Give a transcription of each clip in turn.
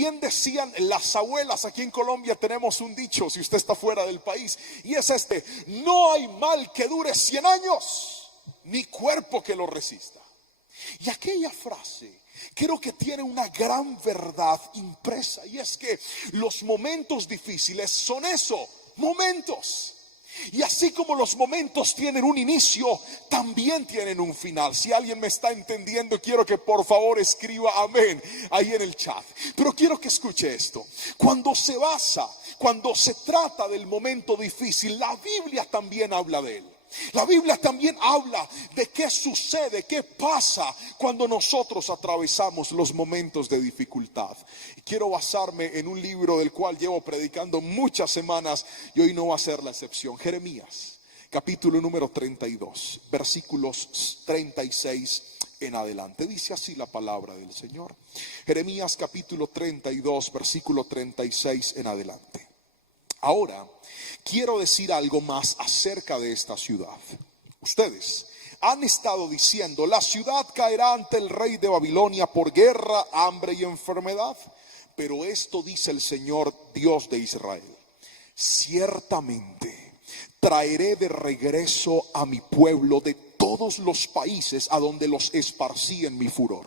Bien decían las abuelas, aquí en Colombia tenemos un dicho, si usted está fuera del país, y es este: no hay mal que dure 100 años, ni cuerpo que lo resista. Y aquella frase creo que tiene una gran verdad impresa, y es que los momentos difíciles son eso, momentos. Y así como los momentos tienen un inicio, también tienen un final. Si alguien me está entendiendo, quiero que por favor escriba amén ahí en el chat. Pero quiero que escuche esto. Cuando se trata del momento difícil, la Biblia también habla de él. La Biblia también habla de qué sucede, qué pasa cuando nosotros atravesamos los momentos de dificultad. Quiero basarme en un libro del cual llevo predicando muchas semanas y hoy no va a ser la excepción. Jeremías, capítulo número 32, versículos 36 en adelante. Dice así la palabra del Señor. Jeremías capítulo 32, versículo 36 en adelante. Ahora quiero decir algo más acerca de esta ciudad. Ustedes han estado diciendo: la ciudad caerá ante el rey de Babilonia por guerra, hambre y enfermedad. Pero esto dice el Señor Dios de Israel: ciertamente traeré de regreso a mi pueblo de todos los países a donde los esparcí en mi furor.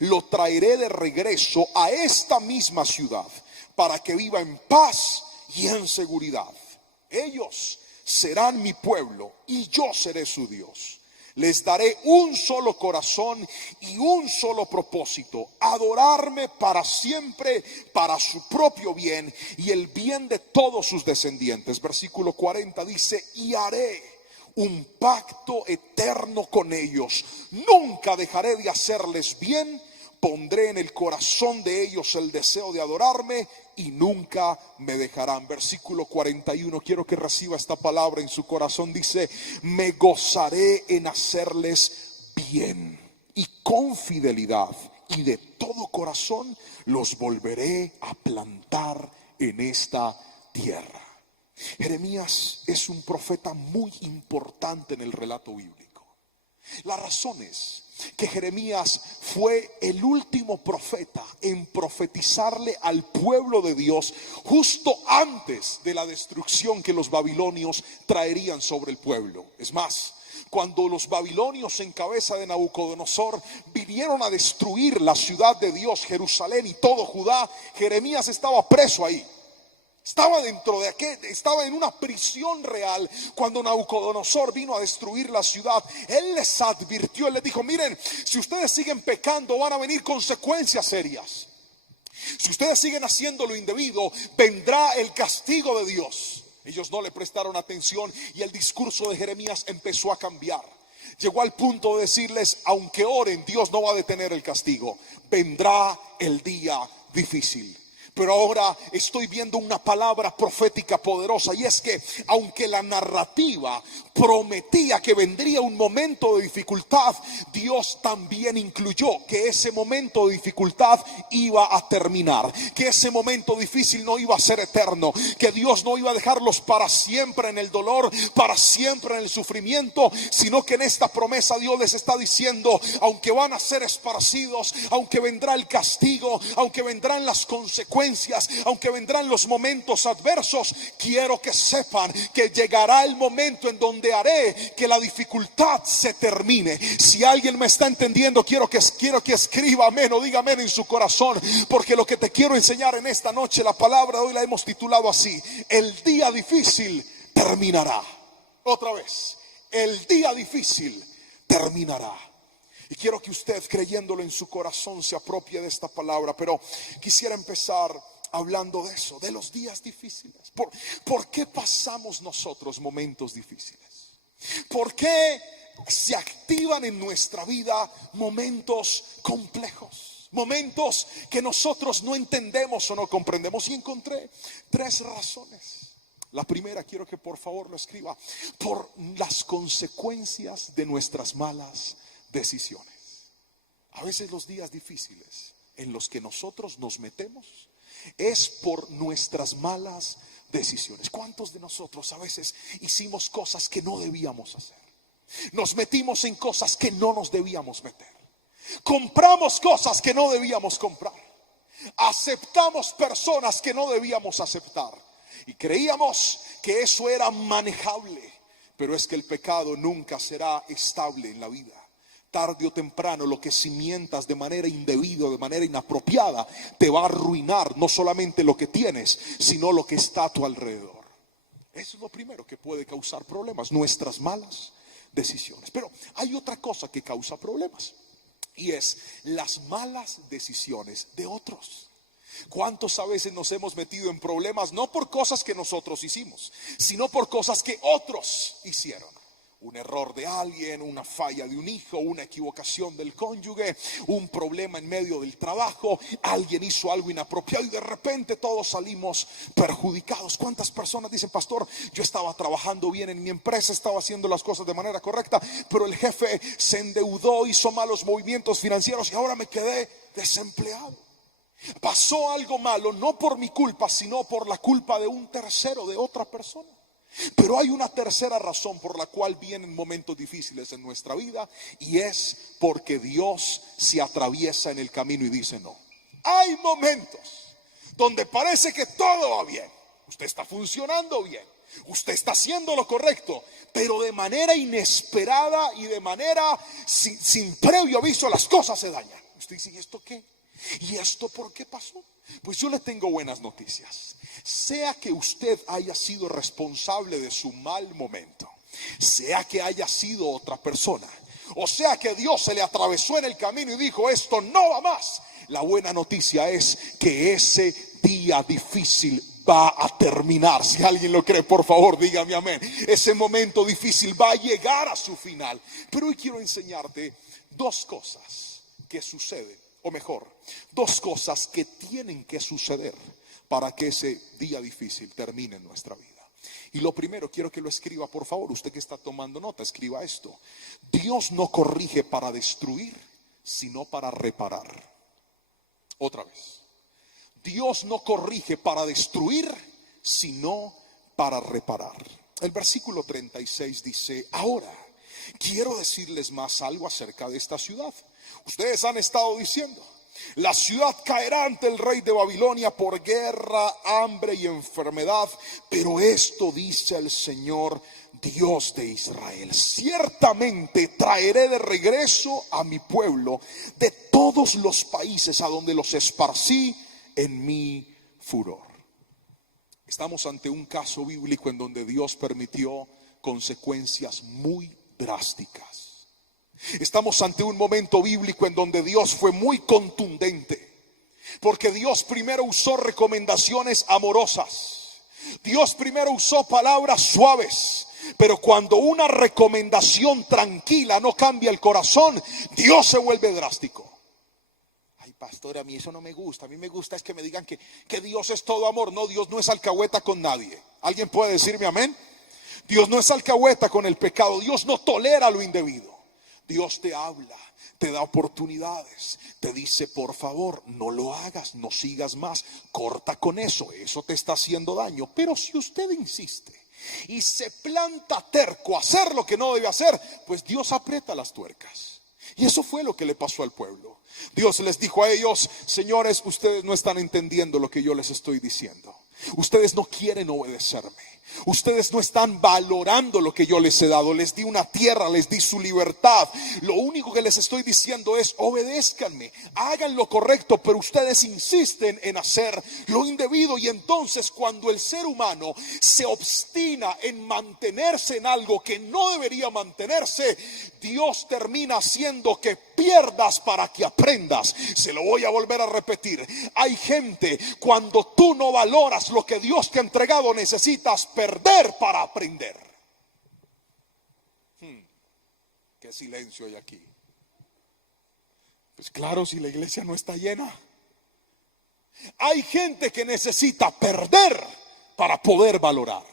Lo traeré de regreso a esta misma ciudad para que viva en paz y en seguridad. Ellos serán mi pueblo y yo seré su Dios. Les daré un solo corazón y un solo propósito: adorarme para siempre, para su propio bien y el bien de todos sus descendientes. Versículo 40 dice: y haré un pacto eterno con ellos. Nunca dejaré de hacerles bien. Pondré en el corazón de ellos el deseo de adorarme y nunca me dejarán. Versículo 41, quiero que reciba esta palabra en su corazón. Dice: me gozaré en hacerles bien y con fidelidad, y de todo corazón los volveré a plantar en esta tierra. Jeremías es un profeta muy importante en el relato bíblico. La razón es que Jeremías fue el último profeta en profetizarle al pueblo de Dios justo antes de la destrucción que los babilonios traerían sobre el pueblo. Es más, cuando los babilonios en cabeza de Nabucodonosor vinieron a destruir la ciudad de Dios, Jerusalén y todo Judá, Jeremías estaba preso ahí. Estaba en una prisión real cuando Nabucodonosor vino a destruir la ciudad. Él les advirtió, él les dijo: miren, si ustedes siguen pecando van a venir consecuencias serias. Si ustedes siguen haciendo lo indebido, vendrá el castigo de Dios. Ellos no le prestaron atención y el discurso de Jeremías empezó a cambiar. Llegó al punto de decirles: aunque oren, Dios no va a detener el castigo. Vendrá el día difícil. Pero ahora estoy viendo una palabra profética poderosa, y es que aunque la narrativa prometía que vendría un momento de dificultad, Dios también incluyó que ese momento de dificultad iba a terminar, que ese momento difícil no iba a ser eterno, que Dios no iba a dejarlos para siempre en el dolor, para siempre en el sufrimiento, sino que en esta promesa Dios les está diciendo: aunque van a ser esparcidos, aunque vendrá el castigo, aunque vendrán las consecuencias, aunque vendrán los momentos adversos, quiero que sepan que llegará el momento en donde haré que la dificultad se termine. Si alguien me está entendiendo, quiero que escriba amén o diga amén en su corazón, porque lo que te quiero enseñar en esta noche, la palabra de hoy la hemos titulado así: el día difícil terminará. Otra vez, el día difícil terminará. Y quiero que usted, creyéndolo en su corazón, se apropie de esta palabra. Pero quisiera empezar hablando de eso, de los días difíciles. ¿Por qué pasamos nosotros momentos difíciles? ¿Por qué se activan en nuestra vida momentos complejos? Momentos que nosotros no entendemos o no comprendemos. Y encontré 3 razones. La primera, quiero que por favor lo escriba: por las consecuencias de nuestras malas decisiones. A veces los días difíciles en los que nosotros nos metemos es por nuestras malas decisiones. ¿Cuántos de nosotros a veces hicimos cosas que no debíamos hacer? Nos metimos en cosas que no nos debíamos meter. Compramos cosas que no debíamos comprar. Aceptamos personas que no debíamos aceptar y creíamos que eso era manejable, pero es que el pecado nunca será estable en la vida. Tarde o temprano lo que cimientas de manera indebida, de manera inapropiada, te va a arruinar no solamente lo que tienes, sino lo que está a tu alrededor. Eso es lo primero que puede causar problemas, nuestras malas decisiones. Pero hay otra cosa que causa problemas, y es las malas decisiones de otros. ¿Cuántos a veces nos hemos metido en problemas no por cosas que nosotros hicimos, sino por cosas que otros hicieron? Un error de alguien, una falla de un hijo, una equivocación del cónyuge, un problema en medio del trabajo, alguien hizo algo inapropiado y de repente todos salimos perjudicados. ¿Cuántas personas dicen: pastor, yo estaba trabajando bien en mi empresa, estaba haciendo las cosas de manera correcta, pero el jefe se endeudó, hizo malos movimientos financieros y ahora me quedé desempleado? Pasó algo malo, no por mi culpa, sino por la culpa de un tercero, de otra persona. Pero hay una tercera razón por la cual vienen momentos difíciles en nuestra vida, y es porque Dios se atraviesa en el camino y dice no. Hay momentos donde parece que todo va bien, usted está funcionando bien, usted está haciendo lo correcto, pero de manera inesperada y de manera sin previo aviso las cosas se dañan. Usted dice: ¿y esto qué? ¿Y esto por qué pasó? Pues yo le tengo buenas noticias. Sea que usted haya sido responsable de su mal momento, sea que haya sido otra persona, o sea que Dios se le atravesó en el camino y dijo: esto no va más. La buena noticia es que ese día difícil va a terminar. Si alguien lo cree, por favor, dígame amén. Ese momento difícil va a llegar a su final. Pero hoy quiero enseñarte dos cosas que suceden, o mejor, dos cosas que tienen que suceder para que ese día difícil termine en nuestra vida. Y lo primero, quiero que lo escriba, por favor. Usted que está tomando nota, escriba esto: Dios no corrige para destruir, sino para reparar. Otra vez: Dios no corrige para destruir, sino para reparar. El versículo 36 dice: ahora quiero decirles más algo acerca de esta ciudad. Ustedes han estado diciendo: la ciudad caerá ante el rey de Babilonia por guerra, hambre y enfermedad. Pero esto dice el Señor, Dios de Israel: ciertamente traeré de regreso a mi pueblo de todos los países a donde los esparcí en mi furor. Estamos ante un caso bíblico en donde Dios permitió consecuencias muy drásticas. Estamos ante un momento bíblico en donde Dios fue muy contundente, porque Dios primero usó recomendaciones amorosas, Dios primero usó palabras suaves, pero cuando una recomendación tranquila no cambia el corazón, Dios se vuelve drástico. Ay, pastor, a mí eso no me gusta. A mí me gusta es que me digan que Dios es todo amor. No, Dios no es alcahueta con nadie. ¿Alguien puede decirme amén? Dios no es alcahueta con el pecado. Dios no tolera lo indebido. Dios te habla, te da oportunidades, te dice: por favor, no lo hagas, no sigas más, corta con eso, eso te está haciendo daño. Pero si usted insiste y se planta terco a hacer lo que no debe hacer, pues Dios aprieta las tuercas. Y eso fue lo que le pasó al pueblo. Dios les dijo a ellos: señores, ustedes no están entendiendo lo que yo les estoy diciendo. Ustedes no quieren obedecerme. Ustedes no están valorando lo que yo les he dado. Les di una tierra, les di su libertad. Lo único que les estoy diciendo es: obedézcanme, hagan lo correcto, pero ustedes insisten en hacer lo indebido. Y entonces, cuando el ser humano se obstina en mantenerse en algo que no debería mantenerse, Dios termina haciendo que pierdas para que aprendas. Se lo voy a volver a repetir: hay gente, cuando tú no valoras lo que Dios te ha entregado, necesitas perder para aprender. Qué silencio hay aquí. Pues claro, si la iglesia no está llena. Hay gente que necesita perder para poder valorar.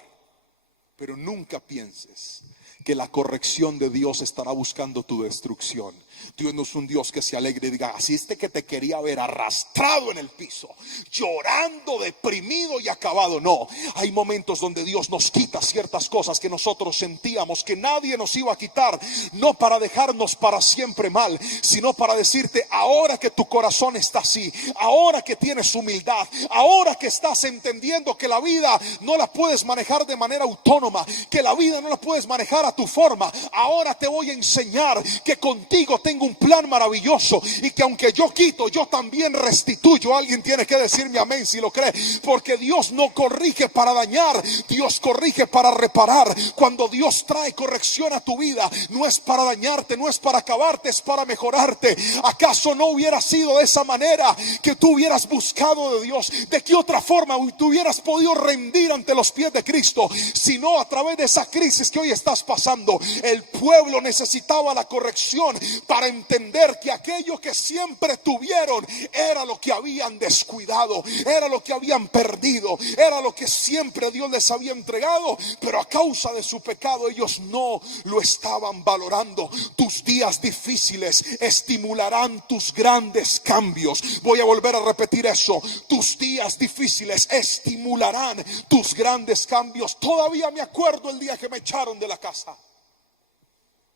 Pero nunca pienses que la corrección de Dios estará buscando tu destrucción. Dios no es un Dios que se alegre y diga, así que te quería ver arrastrado en el piso, llorando, deprimido y acabado. No, hay momentos donde Dios nos quita ciertas cosas que nosotros sentíamos que nadie nos iba a quitar, no para dejarnos para siempre mal, sino para decirte, ahora que tu corazón está así, ahora que tienes humildad, ahora que estás entendiendo que la vida no la puedes manejar de manera autónoma, que la vida no la puedes manejar a tu forma, ahora te voy a enseñar que contigo tengo un plan maravilloso y que aunque yo quito, yo también restituyo. Alguien tiene que decirme amén si lo cree, porque Dios no corrige para dañar, Dios corrige para reparar. Cuando Dios trae corrección a tu vida, no es para dañarte, no es para acabarte, es para mejorarte. ¿Acaso no hubiera sido de esa manera que tú hubieras buscado de Dios? ¿De qué otra forma tú hubieras podido rendir ante los pies de Cristo? Si no a través de esa crisis que hoy estás pasando. El pueblo necesitaba la corrección para entender que aquello que siempre tuvieron era lo que habían descuidado, era lo que habían perdido, era lo que siempre Dios les había entregado, pero a causa de su pecado ellos no lo estaban valorando. Tus días difíciles estimularán tus grandes cambios. Voy a volver a repetir eso. Tus días difíciles estimularán tus grandes cambios. Todavía me acuerdo el día que me echaron de la casa.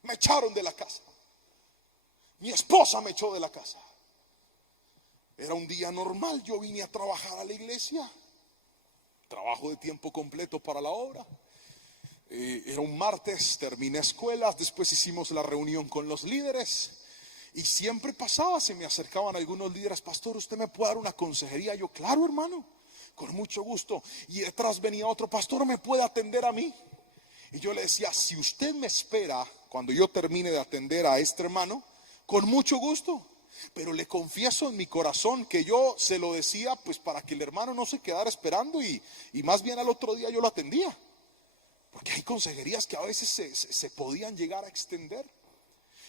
Me echaron de la casa. Mi esposa me echó de la casa. Era un día normal, yo vine a trabajar a la iglesia, trabajo de tiempo completo para la obra. Era un martes, terminé escuelas, después hicimos la reunión con los líderes y siempre pasaba, se me acercaban algunos líderes, pastor, ¿usted me puede dar una consejería? Yo, claro, hermano, con mucho gusto. Y detrás venía otro, pastor, ¿me puede atender a mí? Y yo le decía, si usted me espera cuando yo termine de atender a este hermano, con mucho gusto, pero le confieso en mi corazón que yo se lo decía pues para que el hermano no se quedara esperando y más bien al otro día yo lo atendía, porque hay consejerías que a veces se podían llegar a extender.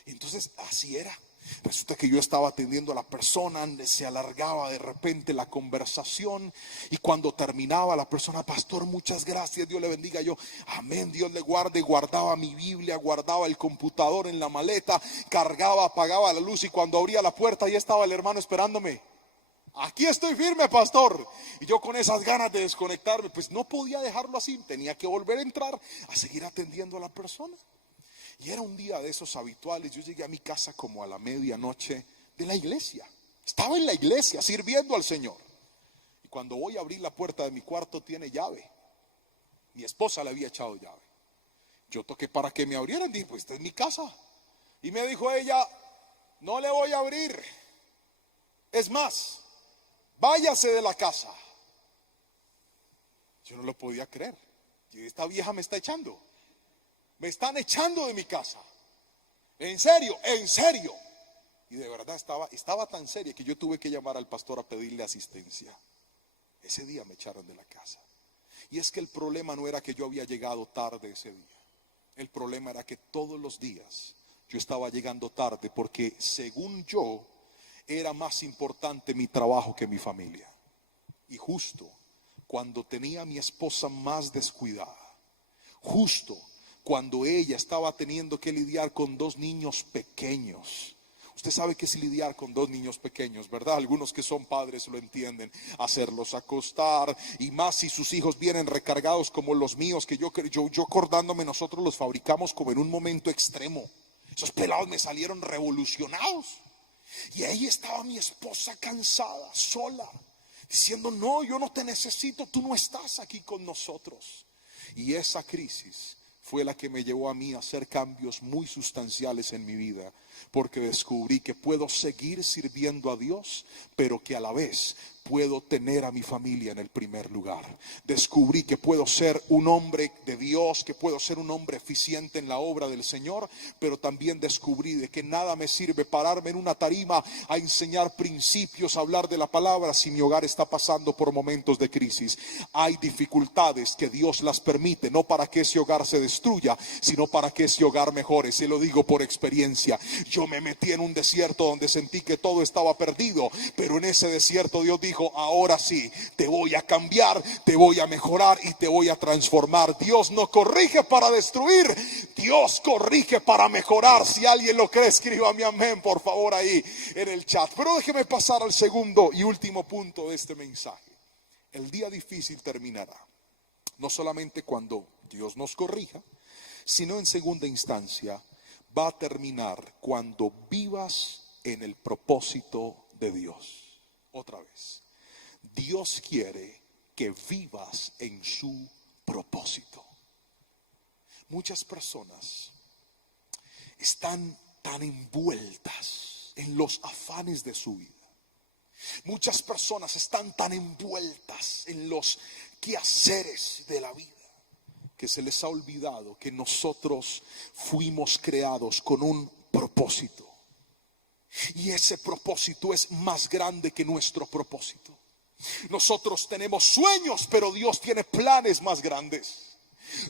Entonces así era. Resulta que yo estaba atendiendo a la persona, se alargaba de repente la conversación y cuando terminaba la persona, pastor, muchas gracias, Dios le bendiga. Yo, amén, Dios le guarde. Guardaba mi Biblia, guardaba el computador en la maleta, cargaba, apagaba la luz y cuando abría la puerta ya estaba el hermano esperándome. Aquí estoy firme, pastor. Y yo con esas ganas de desconectarme, pues no podía dejarlo así, tenía que volver a entrar a seguir atendiendo a la persona. Y era un día de esos habituales. Yo llegué a mi casa como a la medianoche de la iglesia. Estaba en la iglesia sirviendo al Señor. Y cuando voy a abrir la puerta de mi cuarto tiene llave. Mi esposa le había echado llave. Yo toqué para que me abrieran. Dije, pues esta es mi casa. Y me dijo ella, no le voy a abrir. Es más, váyase de la casa. Yo no lo podía creer. Y esta vieja me está echando. Me están echando de mi casa. En serio, en serio. Y de verdad estaba tan seria que yo tuve que llamar al pastor a pedirle asistencia. Ese día me echaron de la casa. Y es que el problema no era que yo había llegado tarde ese día. El problema era que todos los días yo estaba llegando tarde porque según yo era más importante mi trabajo que mi familia. Y justo cuando tenía a mi esposa más descuidada, justo cuando ella estaba teniendo que lidiar con 2 niños pequeños. Usted sabe qué es lidiar con 2 niños pequeños, ¿verdad? Algunos que son padres lo entienden. Hacerlos acostar, y más si sus hijos vienen recargados como los míos, que yo acordándome, nosotros los fabricamos como en un momento extremo. Esos pelados me salieron revolucionados. Y ahí estaba mi esposa cansada, sola, diciendo, no, yo no te necesito, tú no estás aquí con nosotros. Y esa crisis fue la que me llevó a mí a hacer cambios muy sustanciales en mi vida, porque descubrí que puedo seguir sirviendo a Dios, pero que a la vez puedo tener a mi familia en el primer lugar. Descubrí que puedo ser un hombre de Dios, que puedo ser un hombre eficiente en la obra del Señor, pero también descubrí de que nada me sirve pararme en una tarima a enseñar principios, a hablar de la palabra si mi hogar está pasando por momentos de crisis. Hay dificultades que Dios las permite, no para que ese hogar se destruya, sino para que ese hogar mejore. Se lo digo por experiencia. Yo me metí en un desierto donde sentí que todo estaba perdido, pero en ese desierto Dios dijo, dijo, ahora sí, te voy a cambiar, te voy a mejorar y te voy a transformar. Dios no corrige para destruir, Dios corrige para mejorar. Si alguien lo cree, escríbame amén, por favor, ahí en el chat. Pero déjeme pasar al segundo y último punto de este mensaje. El día difícil terminará, no solamente cuando Dios nos corrija, sino en segunda instancia va a terminar cuando vivas en el propósito de Dios. Otra vez, Dios quiere que vivas en su propósito. Muchas personas están tan envueltas en los afanes de su vida. Muchas personas están tan envueltas en los quehaceres de la vida que se les ha olvidado que nosotros fuimos creados con un propósito. Y ese propósito es más grande que nuestro propósito. Nosotros tenemos sueños, pero Dios tiene planes más grandes.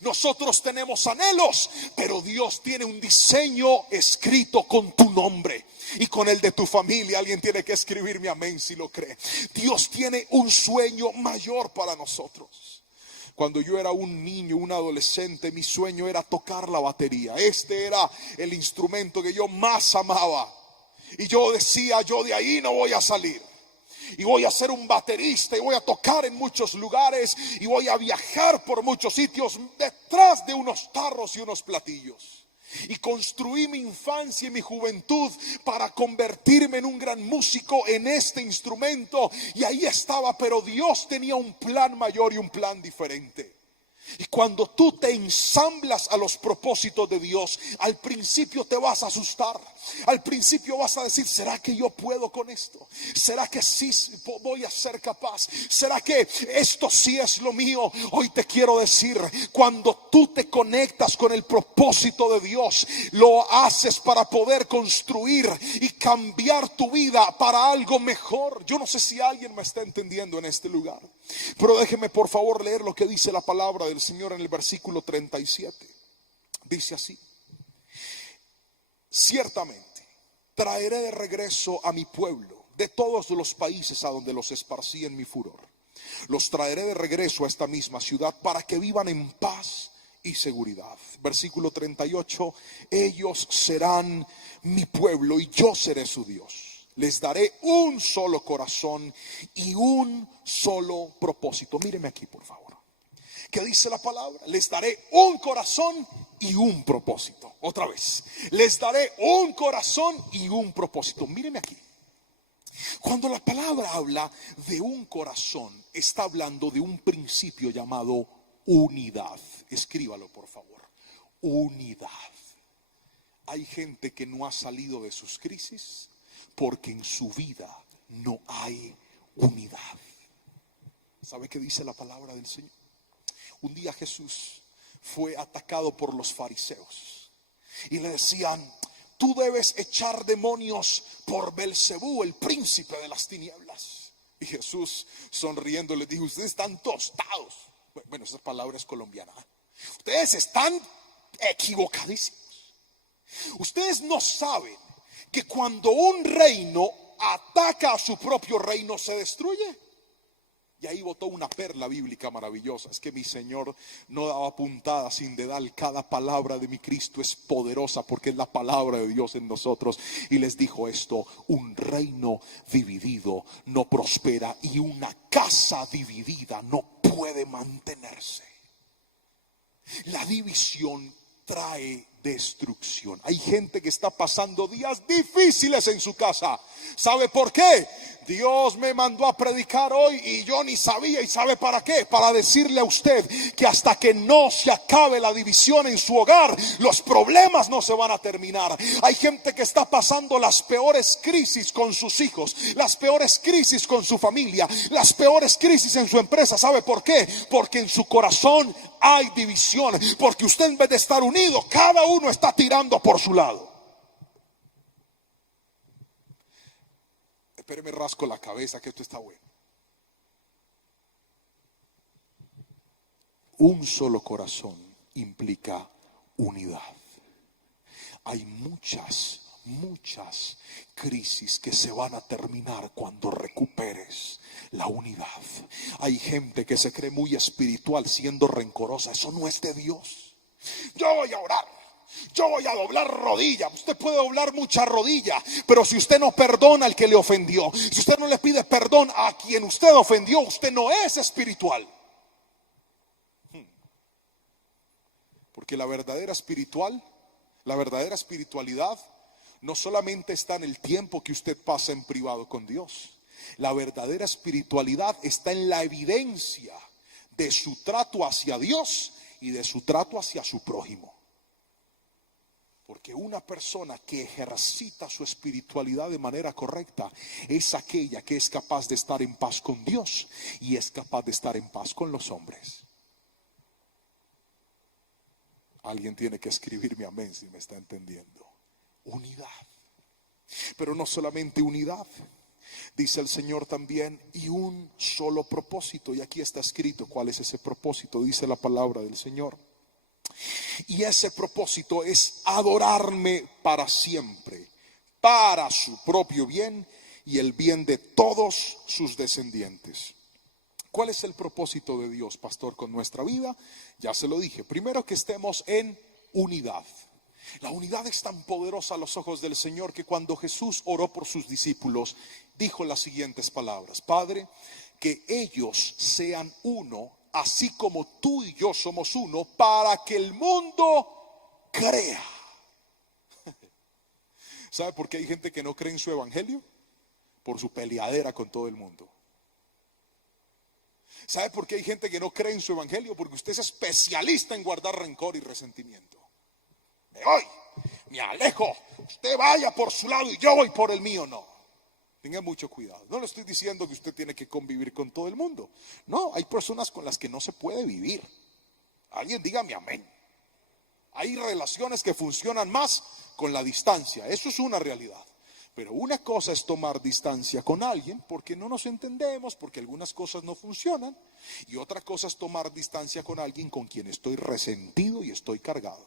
Nosotros tenemos anhelos, pero Dios tiene un diseño escrito con tu nombre y con el de tu familia. Alguien tiene que escribirme amén si lo cree. Dios tiene un sueño mayor para nosotros. Cuando yo era un niño, un adolescente, mi sueño era tocar la batería. Este era el instrumento que yo más amaba. Y yo decía, yo de ahí no voy a salir. Y voy a ser un baterista y voy a tocar en muchos lugares y voy a viajar por muchos sitios detrás de unos tarros y unos platillos. Y construí mi infancia y mi juventud para convertirme en un gran músico en este instrumento. Y ahí estaba, pero Dios tenía un plan mayor y un plan diferente. Y cuando tú te ensamblas a los propósitos de Dios, al principio te vas a asustar. Al principio vas a decir, ¿será que yo puedo con esto? ¿Será que sí voy a ser capaz? ¿Será que esto sí es lo mío? Hoy te quiero decir, cuando tú te conectas con el propósito de Dios, lo haces para poder construir y cambiar tu vida para algo mejor. Yo no sé si alguien me está entendiendo en este lugar, pero déjeme por favor leer lo que dice la palabra del Señor en el versículo 37. Dice así: ciertamente traeré de regreso a mi pueblo de todos los países a donde los esparcí en mi furor. Los traeré de regreso a esta misma ciudad para que vivan en paz y seguridad. Versículo 38: ellos serán mi pueblo y yo seré su Dios. Les daré un solo corazón y un solo propósito. Míreme aquí por favor. ¿Qué dice la palabra? Les daré un corazón y un propósito. Otra vez, les daré un corazón y un propósito. Míreme aquí. Cuando la palabra habla de un corazón, está hablando de un principio llamado unidad. Escríbalo por favor. Unidad. Hay gente que no ha salido de sus crisis porque en su vida no hay unidad. ¿Sabe qué dice la palabra del Señor? Un día Jesús fue atacado por los fariseos y le decían, tú debes echar demonios por Belcebú, el príncipe de las tinieblas. Y Jesús, sonriendo, le dijo, ustedes están tostados. Bueno, esa palabra es colombiana. Ustedes están equivocadísimos. Ustedes no saben que cuando un reino ataca a su propio reino se destruye. Y ahí botó una perla bíblica maravillosa. Es que mi Señor no daba puntada sin dedal. Cada palabra de mi Cristo es poderosa porque es la palabra de Dios en nosotros. Y les dijo esto: un reino dividido no prospera y una casa dividida no puede mantenerse. La división trae destrucción. Hay gente que está pasando días difíciles en su casa. ¿Sabe por qué? Dios me mandó a predicar hoy y yo ni sabía. ¿Y sabe para qué? Para decirle a usted que hasta que no se acabe la división en su hogar, los problemas no se van a terminar. Hay gente que está pasando las peores crisis con sus hijos, las peores crisis con su familia, las peores crisis en su empresa. ¿Sabe por qué? Porque en su corazón hay división. Porque usted, en vez de estar unido, cada uno está tirando por su lado. Espéreme, rasco la cabeza que esto está bueno. Un solo corazón implica unidad. Hay muchas muchas crisis que se van a terminar cuando recuperes la unidad. Hay gente que se cree muy espiritual siendo rencorosa. Eso no es de Dios. Yo voy a orar, yo voy a doblar rodillas. Usted puede doblar mucha rodilla, pero si usted no perdona al que le ofendió, si usted no le pide perdón a quien usted ofendió, usted no es espiritual. Porque la verdadera espiritualidad no solamente está en el tiempo que usted pasa en privado con Dios. La verdadera espiritualidad está en la evidencia de su trato hacia Dios y de su trato hacia su prójimo. Porque una persona que ejercita su espiritualidad de manera correcta es aquella que es capaz de estar en paz con Dios y es capaz de estar en paz con los hombres. Alguien tiene que escribirme amén si me está entendiendo. Unidad. Pero no solamente unidad. Dice el Señor también, y un solo propósito. Y aquí está escrito cuál es ese propósito. Dice la palabra del Señor. Y ese propósito es adorarme para siempre, para su propio bien y el bien de todos sus descendientes. ¿Cuál es el propósito de Dios, pastor, con nuestra vida? Ya se lo dije. Primero, que estemos en unidad. La unidad es tan poderosa a los ojos del Señor que cuando Jesús oró por sus discípulos, dijo las siguientes palabras: Padre, que ellos sean uno, así como tú y yo somos uno, para que el mundo crea. ¿Sabe por qué hay gente que no cree en su evangelio? Por su peleadera con todo el mundo. ¿Sabe por qué hay gente que no cree en su evangelio? Porque usted es especialista en guardar rencor y resentimiento. Me voy, me alejo, usted vaya por su lado y yo voy por el mío. No, tenga mucho cuidado. No le estoy diciendo que usted tiene que convivir con todo el mundo. No, hay personas con las que no se puede vivir. Alguien dígame amén. Hay relaciones que funcionan más con la distancia. Eso es una realidad. Pero una cosa es tomar distancia con alguien porque no nos entendemos, porque algunas cosas no funcionan. Y otra cosa es tomar distancia con alguien con quien estoy resentido y estoy cargado.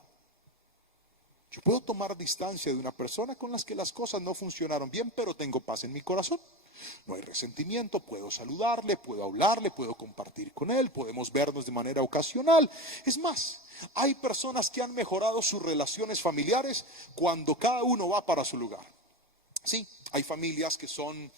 Yo puedo tomar distancia de una persona con las que las cosas no funcionaron bien, pero tengo paz en mi corazón. No hay resentimiento, puedo saludarle, puedo hablarle, puedo compartir con él, podemos vernos de manera ocasional. Es más, hay personas que han mejorado sus relaciones familiares cuando cada uno va para su lugar. Sí, hay familias que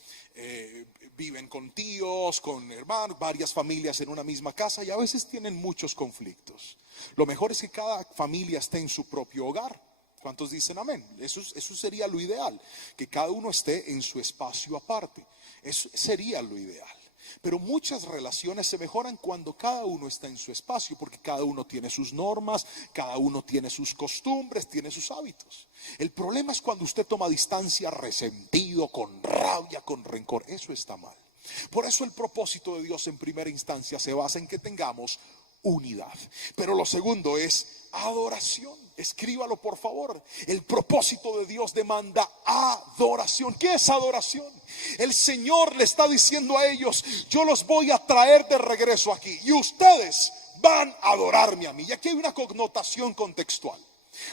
viven con tíos, con hermanos, varias familias en una misma casa y a veces tienen muchos conflictos. Lo mejor es que cada familia esté en su propio hogar. ¿Cuántos dicen amén? Eso sería lo ideal, que cada uno esté en su espacio aparte. Eso sería lo ideal. Pero muchas relaciones se mejoran cuando cada uno está en su espacio, porque cada uno tiene sus normas, cada uno tiene sus costumbres, tiene sus hábitos. El problema es cuando usted toma distancia resentido, con rabia, con rencor. Eso está mal. Por eso el propósito de Dios en primera instancia se basa en que tengamos unidad. Pero lo segundo es adoración. Escríbalo por favor. El propósito de Dios demanda adoración. ¿Qué es adoración? El Señor le está diciendo a ellos: yo los voy a traer de regreso aquí y ustedes van a adorarme a mí. Y aquí hay una connotación contextual.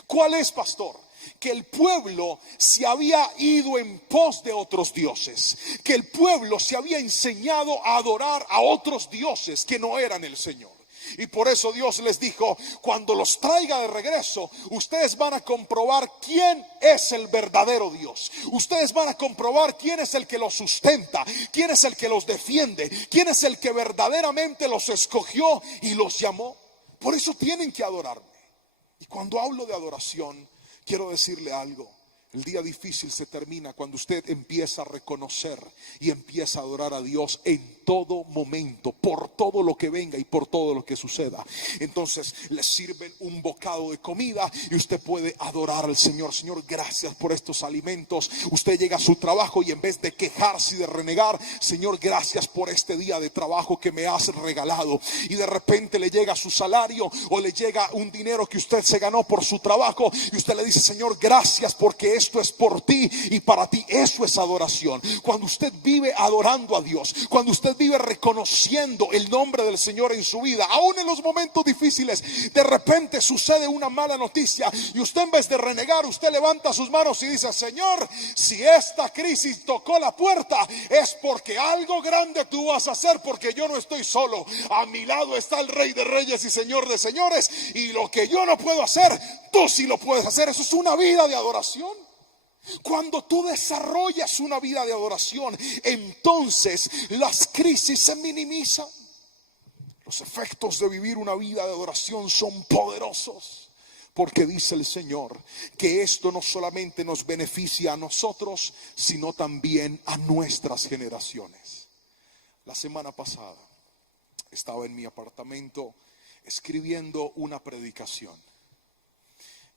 ¿Cuál es, pastor? Que el pueblo se había ido en pos de otros dioses, que el pueblo se había enseñado a adorar a otros dioses que no eran el Señor. Y por eso Dios les dijo: cuando los traiga de regreso, ustedes van a comprobar quién es el verdadero Dios. Ustedes van a comprobar quién es el que los sustenta, quién es el que los defiende, quién es el que verdaderamente los escogió y los llamó. Por eso tienen que adorarme. Y cuando hablo de adoración, quiero decirle algo. El día difícil se termina cuando usted empieza a reconocer y empieza a adorar a Dios en todo momento, por todo lo que venga y por todo lo que suceda. Entonces le sirven un bocado de comida y usted puede adorar al Señor. Señor, gracias por estos alimentos. Usted llega a su trabajo y en vez de quejarse y de renegar: Señor, gracias por este día de trabajo que me has regalado. Y de repente le llega su salario o le llega un dinero que usted se ganó por su trabajo y usted le dice: Señor, gracias porque esto es por ti y para ti. Eso es adoración. Cuando usted vive adorando a Dios, cuando usted vive reconociendo el nombre del Señor en su vida, aún en los momentos difíciles, de repente sucede una mala noticia y usted, en vez de renegar, usted levanta sus manos y dice: Señor, si esta crisis tocó la puerta, es porque algo grande tú vas a hacer, porque yo no estoy solo. A mi lado está el Rey de Reyes y Señor de Señores, y lo que yo no puedo hacer, tú sí lo puedes hacer. Eso es una vida de adoración. Cuando tú desarrollas una vida de adoración, entonces las crisis se minimizan. Los efectos de vivir una vida de adoración son poderosos, porque dice el Señor que esto no solamente nos beneficia a nosotros, sino también a nuestras generaciones. La semana pasada estaba en mi apartamento escribiendo una predicación.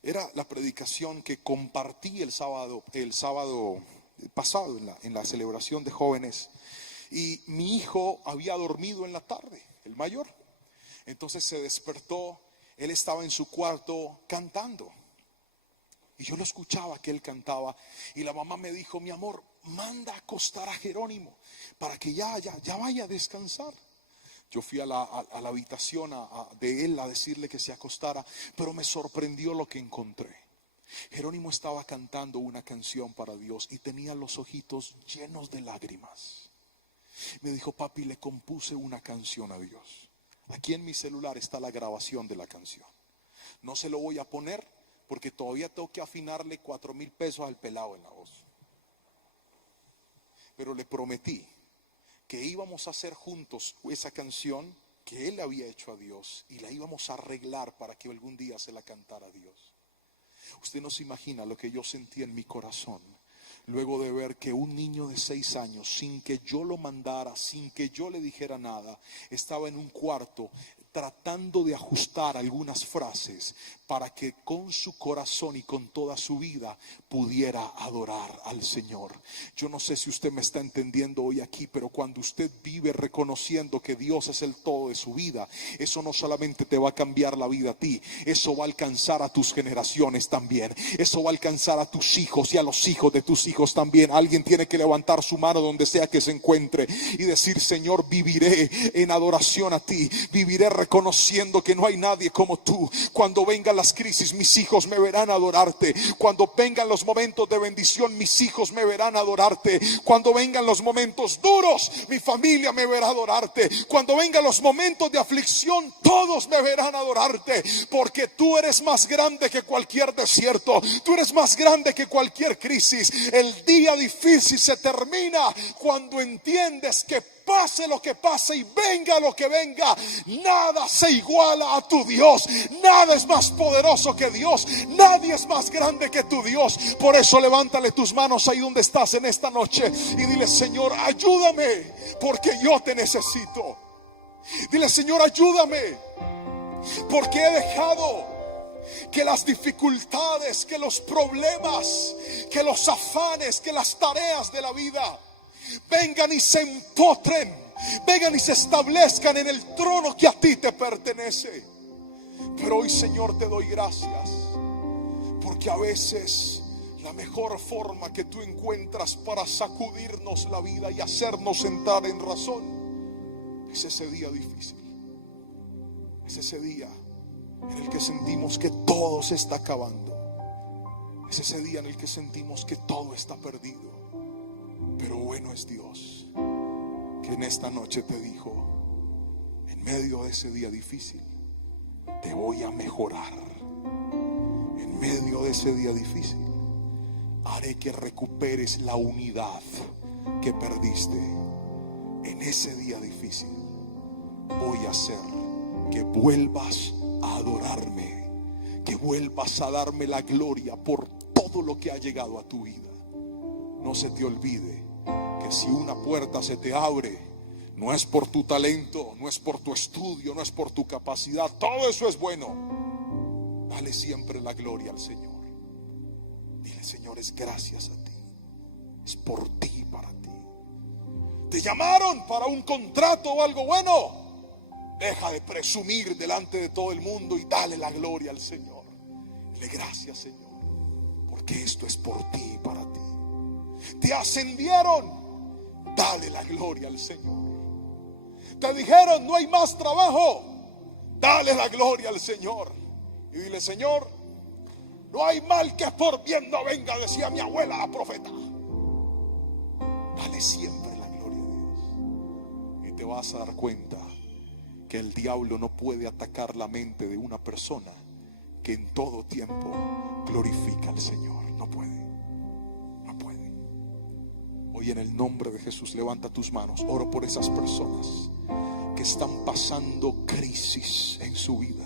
Era la predicación que compartí el sábado pasado en la celebración de jóvenes. Y mi hijo había dormido en la tarde, el mayor. Entonces se despertó, él estaba en su cuarto cantando. Y yo lo escuchaba que él cantaba. Y la mamá me dijo: mi amor, manda a acostar a Jerónimo para que ya vaya a descansar. Yo fui a la habitación de él a decirle que se acostara, pero me sorprendió lo que encontré. Jerónimo estaba cantando una canción para Dios y tenía los ojitos llenos de lágrimas. Me dijo: papi, le compuse una canción a Dios. Aquí en mi celular está la grabación de la canción. No se lo voy a poner porque todavía tengo que afinarle 4,000 pesos al pelado en la voz. Pero le prometí que íbamos a hacer juntos esa canción que él había hecho a Dios y la íbamos a arreglar para que algún día se la cantara a Dios. Usted no se imagina lo que yo sentí en mi corazón luego de ver que un niño de 6 años, sin que yo lo mandara, sin que yo le dijera nada, estaba en un cuarto tratando de ajustar algunas frases para que con su corazón y con toda su vida pudiera adorar al Señor. Yo no sé si usted me está entendiendo hoy aquí, pero cuando usted vive reconociendo que Dios es el todo de su vida, eso no solamente te va a cambiar la vida a ti, eso va a alcanzar a tus generaciones también. Eso va a alcanzar a tus hijos y a los hijos de tus hijos también. Alguien tiene que levantar su mano donde sea que se encuentre y decir: Señor, viviré en adoración a ti, viviré reconociendo que no hay nadie como tú. Cuando vengan las crisis, mis hijos me verán adorarte. Cuando vengan los momentos de bendición, mis hijos me verán adorarte. Cuando vengan los momentos duros, mi familia me verá adorarte. Cuando vengan los momentos de aflicción, todos me verán adorarte, porque tú eres más grande que cualquier desierto, tú eres más grande que cualquier crisis. El día difícil se termina cuando entiendes que pase lo que pase y venga lo que venga, nada se iguala a tu Dios. Nada es más poderoso que Dios. Nadie es más grande que tu Dios. Por eso levántale tus manos ahí donde estás en esta noche y dile: Señor, ayúdame, porque yo te necesito. Dile: Señor, ayúdame, porque he dejado que las dificultades, que los problemas, que los afanes, que las tareas de la vida vengan y se empotren, vengan y se establezcan en el trono que a ti te pertenece. Pero hoy, Señor, te doy gracias, porque a veces la mejor forma que tú encuentras para sacudirnos la vida y hacernos entrar en razón es ese día difícil. Es ese día en el que sentimos que todo se está acabando. Es ese día en el que sentimos que todo está perdido. Pero bueno es Dios, que en esta noche te dijo: en medio de ese día difícil, te voy a mejorar. En medio de ese día difícil, haré que recuperes la unidad que perdiste. En ese día difícil, voy a hacer que vuelvas a adorarme, que vuelvas a darme la gloria por todo lo que ha llegado a tu vida. No se te olvide que si una puerta se te abre, no es por tu talento, no es por tu estudio, no es por tu capacidad. Todo eso es bueno. Dale siempre la gloria al Señor. Dile: Señor, es gracias a ti, es por ti y para ti. Te llamaron para un contrato o algo bueno. Deja de presumir delante de todo el mundo y dale la gloria al Señor. Dile: gracias, Señor, porque esto es por ti y para ti. Te ascendieron, dale la gloria al Señor. Te dijeron no hay más trabajo, dale la gloria al Señor. Y dile: Señor, no hay mal que por bien no venga, decía mi abuela la profeta. Dale siempre la gloria a Dios. Y te vas a dar cuenta que el diablo no puede atacar la mente de una persona que en todo tiempo glorifica al Señor. No puede, no puede. Hoy en el nombre de Jesús levanta tus manos. Oro por esas personas que están pasando crisis en su vida.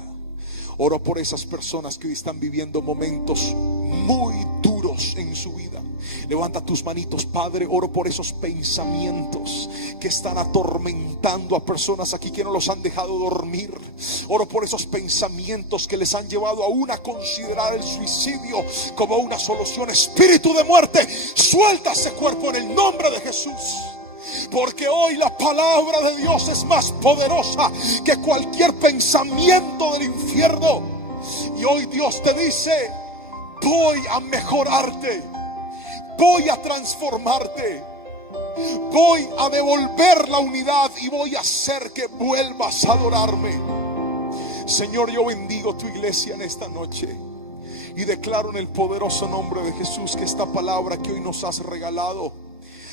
Oro por esas personas que hoy están viviendo momentos muy duros en su vida. Levanta tus manitos, Padre. Oro por esos pensamientos que están atormentando a personas aquí que no los han dejado dormir. Oro por esos pensamientos que les han llevado aún a considerar el suicidio como una solución. Espíritu de muerte, suelta ese cuerpo en el nombre de Jesús. Porque hoy la palabra de Dios es más poderosa que cualquier pensamiento del infierno. Y hoy Dios te dice: voy a mejorarte, voy a transformarte, voy a devolver la unidad y voy a hacer que vuelvas a adorarme. Señor, yo bendigo tu iglesia en esta noche y declaro en el poderoso nombre de Jesús que esta palabra que hoy nos has regalado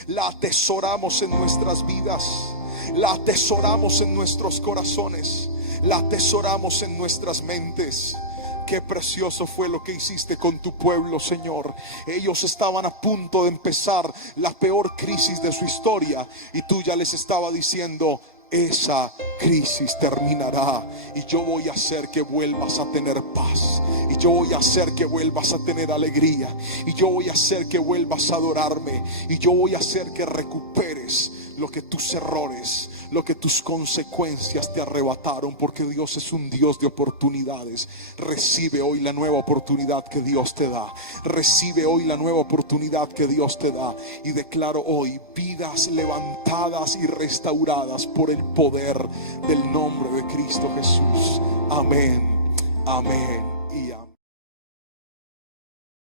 la atesoramos en nuestras vidas, la atesoramos en nuestros corazones, la atesoramos en nuestras mentes. Qué precioso fue lo que hiciste con tu pueblo, Señor. Ellos estaban a punto de empezar la peor crisis de su historia y tú ya les estaba diciendo: esa crisis terminará y yo voy a hacer que vuelvas a tener paz, y yo voy a hacer que vuelvas a tener alegría, y yo voy a hacer que vuelvas a adorarme, y yo voy a hacer que recuperes lo que tus errores, lo que tus consecuencias te arrebataron, porque Dios es un Dios de oportunidades. Recibe hoy la nueva oportunidad que Dios te da. Recibe hoy la nueva oportunidad que Dios te da. Y declaro hoy vidas levantadas y restauradas por el poder del nombre de Cristo Jesús. Amén, amén.